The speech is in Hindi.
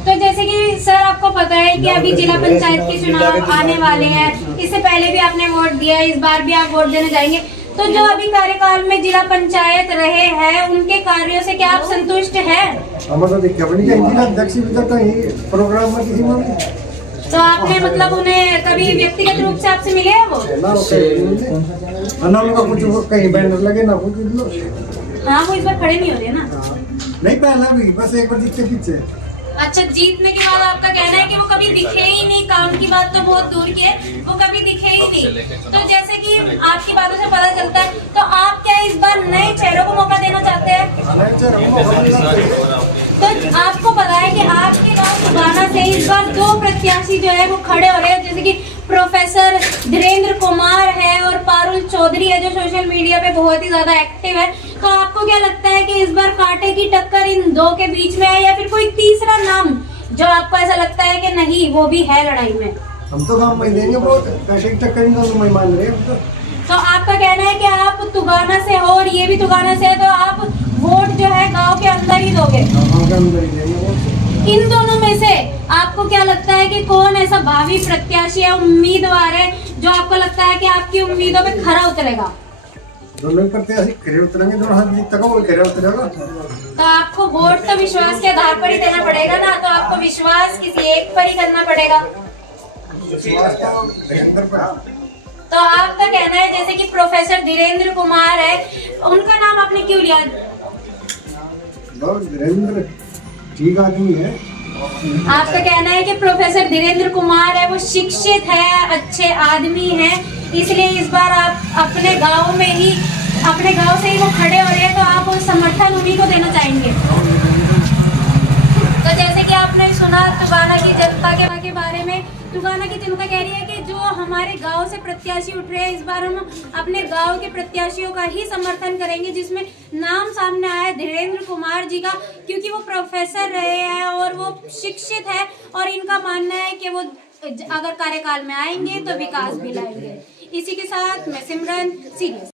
तो जैसे कि सर आपको पता है कि अभी जिला पंचायत के चुनाव आने वाले हैं, इससे पहले भी आपने वोट दिया, इस बार भी आप वोट देने जाएंगे, तो जो अभी कार्यकाल में जिला पंचायत रहे हैं उनके कार्यों से क्या आप संतुष्ट हैं? तो आपने मतलब उन्हें कभी व्यक्तिगत रूप से आपसे मिले हैं वो? कहीं बैनर लगे ना हाँ, वो इस बार खड़े नहीं हो रहे ना? नहीं, पहला भी बस एक बार जीतने पीछे। अच्छा, जीतने के बाद आपका कहना है कि वो कभी दिखे ही नहीं, काम की बात तो बहुत दूर की है, वो कभी दिखे ही नहीं। तो जैसे कि आपकी बातों से पता चलता है, तो आप क्या इस बार नए चेहरों को मौका देना चाहते हैं? तो आपको पता है कि आपके गांव सुबाना से इस बार 2 प्रत्याशी जो है वो खड़े हो रहे हैं, जैसे कि प्रोफेसर धीरेन्द्र कुमार है और पारुल चौधरी है, जो सोशल मीडिया पे बहुत ही ज्यादा एक्टिव है। तो आपको क्या लगता है कि इस बार कांटे की टक्कर इन 2 के बीच में है, या फिर कोई तीसरा नाम जो आपको ऐसा लगता है कि नहीं वो भी है लड़ाई में? हम तो गाँव में देंगे बहुत, कांटे की टक्कर इन दोनों में मान रहे हैं। तो आपका कहना है कि आप तुगाना से हो और ये भी तुगाना से है, तो आप वोट जो है गांव के अंदर ही दोगे? इन दोनों में से आपको क्या लगता है कि कौन ऐसा भावी प्रत्याशी है, उम्मीदवार है, जो आपको लगता है कि आपकी उम्मीदों पे खरा उतरेगा? दोनों प्रत्याशी खरे उतरेंगे, दोनों हाथ जीत तक वो खरे उतरेगा। तो आपको वोट तो विश्वास के आधार पर ही देना पड़ेगा ना, तो आपको विश्वास किसी एक पर ही करना पड़ेगा। तो आपका कहना है जैसे कि प्रोफेसर धीरेन्द्र कुमार है, उनका नाम आपने क्यों लिया? धीरेन्द्र ठीक आदमी है। आपका कहना है कि प्रोफेसर धीरेन्द्र कुमार है, वो शिक्षित है, अच्छे आदमी है, इसलिए इस बार आप अपने गांव में ही, अपने गांव से ही वो खड़े हो रहे हैं, तो आप उस समर्थन उन्हीं को देना चाहेंगे। तो जैसे कि आपने सुना तुगाना की जनता के बारे में, तुगाना की जनता कह रही है कि जो हमारे गांव से प्रत्याशी उठ रहे हैं, इस बार हम अपने गांव के प्रत्याशियों का ही समर्थन करेंगे, जिसमें नाम सामने आया है धीरेन्द्र कुमार जी का, क्योंकि वो प्रोफेसर रहे हैं और वो शिक्षित है, और इनका मानना है कि वो अगर कार्यकाल में आएंगे तो विकास भी लाएंगे। इसी के साथ मैं सिमरन सीरियस।